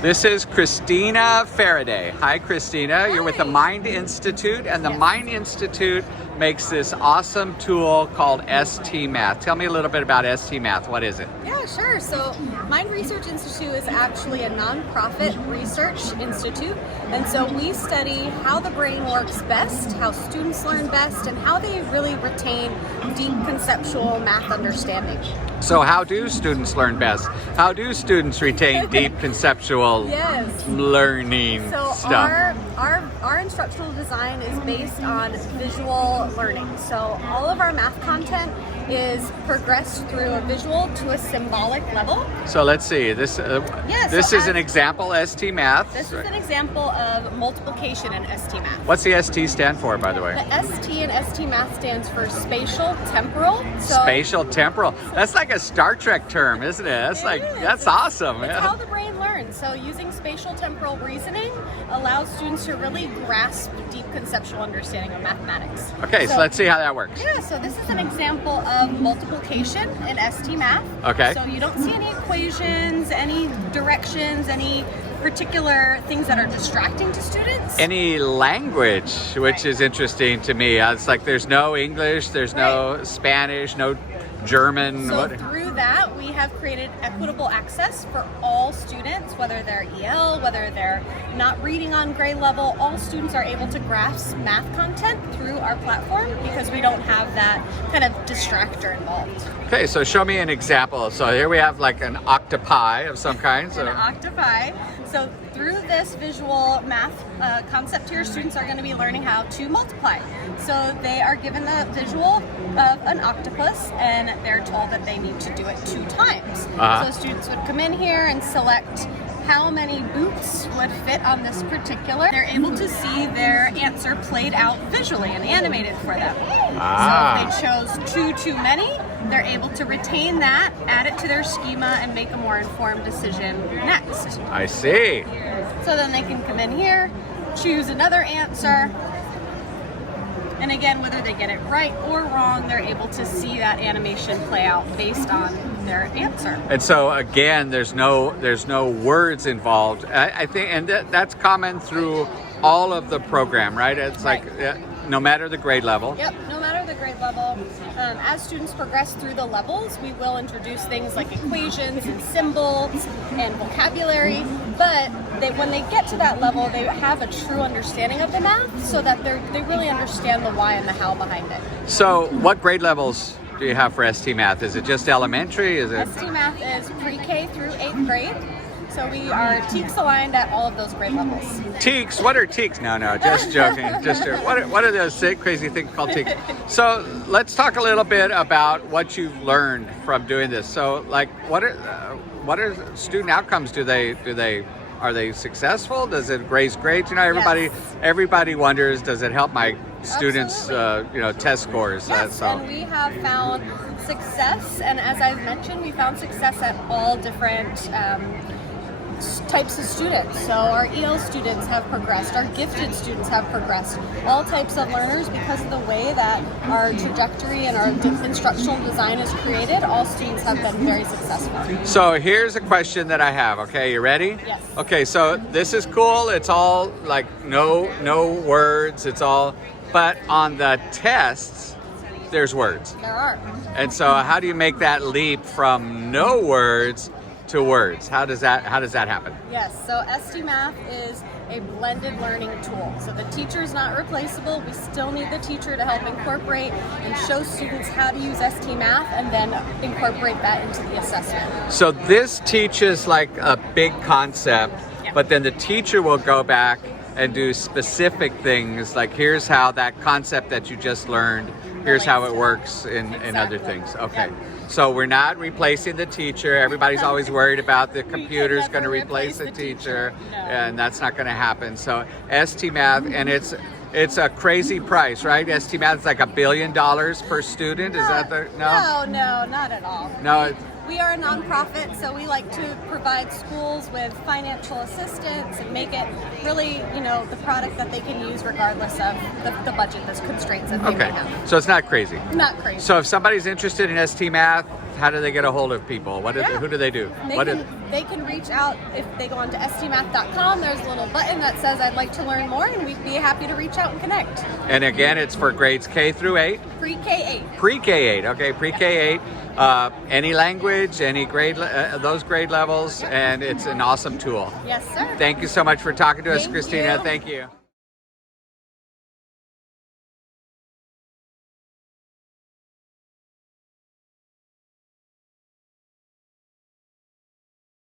This is Christina Faraday. Hi, Christina. You're with the Mind Institute, and the Mind Institute makes this awesome tool called ST Math. Tell me a little bit about ST Math. What is it? Yeah, sure. So Mind Research Institute is actually a nonprofit research institute. And so we study how the brain works best, how students learn best, and how they really retain deep conceptual math understanding. So how do students learn best? How do students retain deep conceptual learning stuff? Our instructional design is based on visual learning. So all of our math content is progressed through a visual to a symbolic level. So let's see. This is an example ST Math. This is an example of multiplication in ST Math. What's the ST stand for, by the way? The ST in ST Math stands for spatial temporal. Spatial temporal. That's like a Star Trek term, isn't it? That's awesome. It's how the brain learns. So using spatial temporal reasoning allows students to really grasp deep conceptual understanding of mathematics. Okay, so let's see how that works. Yeah, so this is an example of multiplication in ST Math. Okay. So you don't see any equations, any directions, any particular things that are distracting to students. Any language, which is interesting to me. It's like there's no English, there's no Spanish, no German. So through that, we have created equitable access for all students, whether they're EL, whether they're not reading on grade level. All students are able to grasp math content through our platform because we don't have that kind of distractor involved. Okay, so show me an example. So here we have like an octopi of some kind. An octopi. So through this visual math concept here, students are going to be learning how to multiply. So they are given the visual of an octopus and they're told that they need to do it 2 times. So students would come in here and select how many boots would fit on this particular. They're able to see their answer played out visually and animated for them. So if they chose too many, they're able to retain that, add it to their schema, and make a more informed decision next. I see. So then they can come in here, choose another answer, and again, whether they get it right or wrong, they're able to see that animation play out based on their answer. And so again, there's no words involved. I think, and that's common through all of the program, right? It's like no matter the grade level. Yep, no matter the grade level. As students progress through the levels, we will introduce things like equations and symbols and vocabulary, but when they get to that level, they have a true understanding of the math so that they really understand the why and the how behind it. So what grade levels do you have for ST Math? Is it just elementary? Is it? ST Math is pre-K through 8th grade. So we are TEKS aligned at all of those grade levels. TEKS? What are TEKS? No, just joking. Just joking. What are those crazy things called TEKS? So let's talk a little bit about what you've learned from doing this. So like, what are student outcomes? Are they successful? Does it raise grades? You know, everybody wonders, does it help my students test scores? Yes, and we have found success, and as I've mentioned, we found success at all different types of students. So our EL students have progressed, our gifted students have progressed, all types of learners, because of the way that our trajectory and our instructional design is created. All students have been very successful. So here's a question that I have. Okay, you ready? Yes. Okay, so this is cool. It's all like no words. It's all, but on the tests, there's words. There are. And so how do you make that leap from no words to words? How does that happen? Yes, so ST Math is a blended learning tool. So the teacher is not replaceable. We still need the teacher to help incorporate and show students how to use ST Math and then incorporate that into the assessment. So this teaches like a big concept, but then the teacher will go back and do specific things, like here's how that concept that you just learned, here's how it works in other things. Okay. Yep. So we're not replacing the teacher. Everybody's always worried about the computer's going to replace the teacher, and that's not going to happen. So ST Math, and it's a crazy price, right? ST Math is like $1 billion per student. Is that the no, not at all. No. We are a nonprofit, so we like to provide schools with financial assistance and make it really, the product that they can use regardless of the budget, the constraints that they might have. So it's not crazy. Not crazy. So if somebody's interested in ST Math, how do they get a hold of people? Who do they do? they can reach out if they go onto stmath.com. There's a little button that says I'd like to learn more, and we'd be happy to reach out and connect. And again, it's for grades K through 8? Pre-K-8. Pre-K-8, okay, pre-K-8. Any language, any grade, those grade levels, and it's an awesome tool. Yes, sir. Thank you so much for talking to us, Thank Christina. you. Thank you.